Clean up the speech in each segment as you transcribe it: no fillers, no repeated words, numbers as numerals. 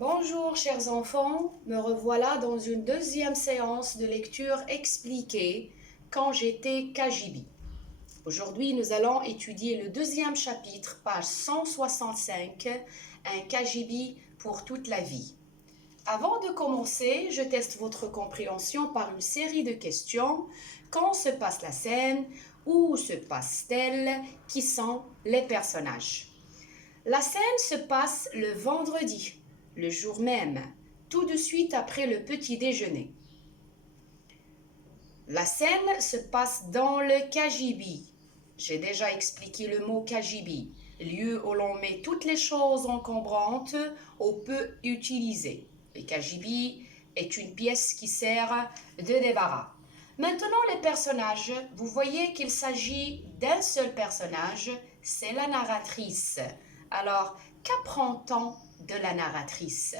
Bonjour chers enfants, me revoilà dans une deuxième séance de lecture expliquée quand j'étais Kajibi. Aujourd'hui, nous allons étudier le deuxième chapitre, page 165, un Kajibi pour toute la vie. Avant de commencer, je teste votre compréhension par une série de questions. Quand se passe la scène? Où se passe-t-elle? Qui sont les personnages? La scène se passe le vendredi, le jour même, tout de suite après le petit déjeuner. La scène se passe dans le Kajibi. J'ai déjà expliqué le mot Kajibi, lieu où l'on met toutes les choses encombrantes ou peu utilisées. Le Kajibi est une pièce qui sert de débarras. Maintenant, les personnages, vous voyez qu'il s'agit d'un seul personnage, c'est la narratrice. Alors, qu'apprend-on de la narratrice?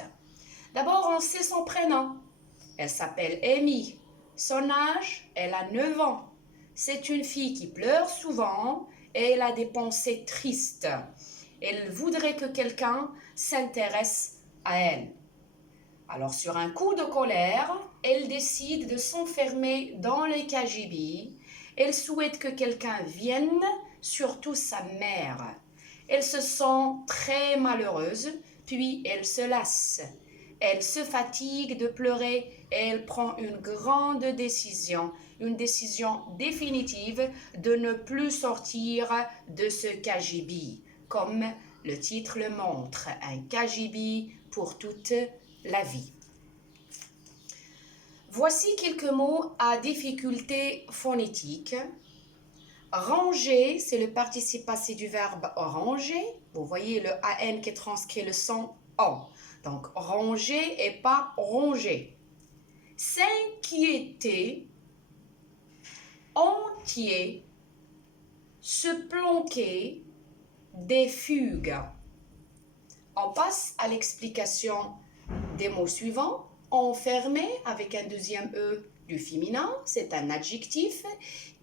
D'abord, on sait son prénom. Elle s'appelle Amy. Son âge, elle a 9 ans. C'est une fille qui pleure souvent et elle a des pensées tristes. Elle voudrait que quelqu'un s'intéresse à elle. Alors, sur un coup de colère, elle décide de s'enfermer dans le Kajibi. Elle souhaite que quelqu'un vienne, surtout sa mère. Elle se sent très malheureuse, puis elle se lasse. Elle se fatigue de pleurer et elle prend une grande décision, une décision définitive de ne plus sortir de ce Kajibi, comme le titre le montre, un Kajibi pour toute la vie. Voici quelques mots à difficulté phonétique. Ranger, c'est le participe passé du verbe ranger. Vous voyez le AN qui transcrit le son en. Donc, ranger et pas ronger. S'inquiéter, entier, se planquer, des fugues. On passe à l'explication des mots suivants. Enfermé avec un deuxième E du féminin, c'est un adjectif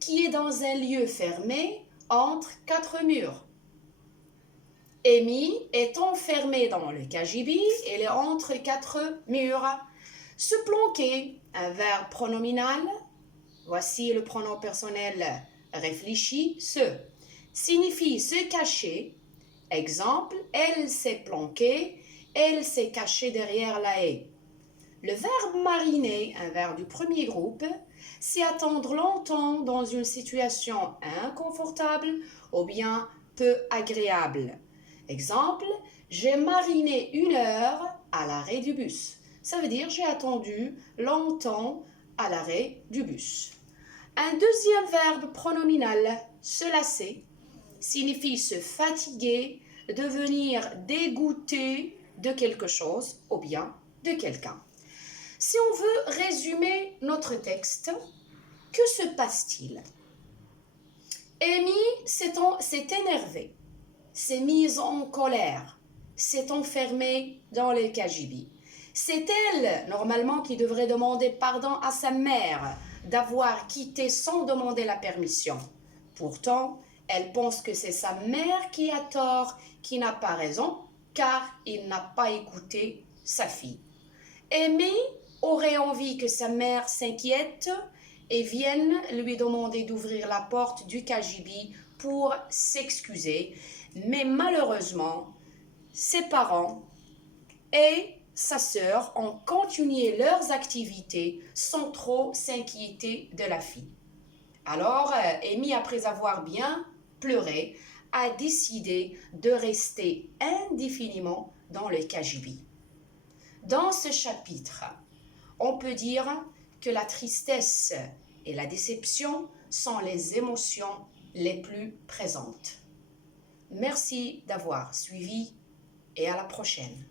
qui est dans un lieu fermé entre 4 murs. Amy est enfermée dans le Kajibi, elle est entre 4 murs. Se planquer, un verbe pronominal. Voici le pronom personnel réfléchi, se. Signifie se cacher. Exemple, elle s'est planquée, elle s'est cachée derrière la haie. Le verbe mariner, un verbe du premier groupe, c'est attendre longtemps dans une situation inconfortable ou bien peu agréable. Exemple, j'ai mariné 1 heure à l'arrêt du bus. Ça veut dire j'ai attendu longtemps à l'arrêt du bus. Un deuxième verbe pronominal, se lasser, signifie se fatiguer, devenir dégoûté de quelque chose ou bien de quelqu'un. Si on veut résumer notre texte, que se passe-t-il? Amy s'est énervée, s'est mise en colère, s'est enfermée dans le Kajibi. C'est elle, normalement, qui devrait demander pardon à sa mère d'avoir quitté sans demander la permission. Pourtant, elle pense que c'est sa mère qui a tort, qui n'a pas raison, car il n'a pas écouté sa fille. Amy aurait envie que sa mère s'inquiète et vienne lui demander d'ouvrir la porte du Kajibi pour s'excuser. Mais malheureusement, ses parents et sa sœur ont continué leurs activités sans trop s'inquiéter de la fille. Alors, Amy, après avoir bien pleuré, a décidé de rester indéfiniment dans le Kajibi. Dans ce chapitre, on peut dire que la tristesse et la déception sont les émotions les plus présentes. Merci d'avoir suivi et à la prochaine.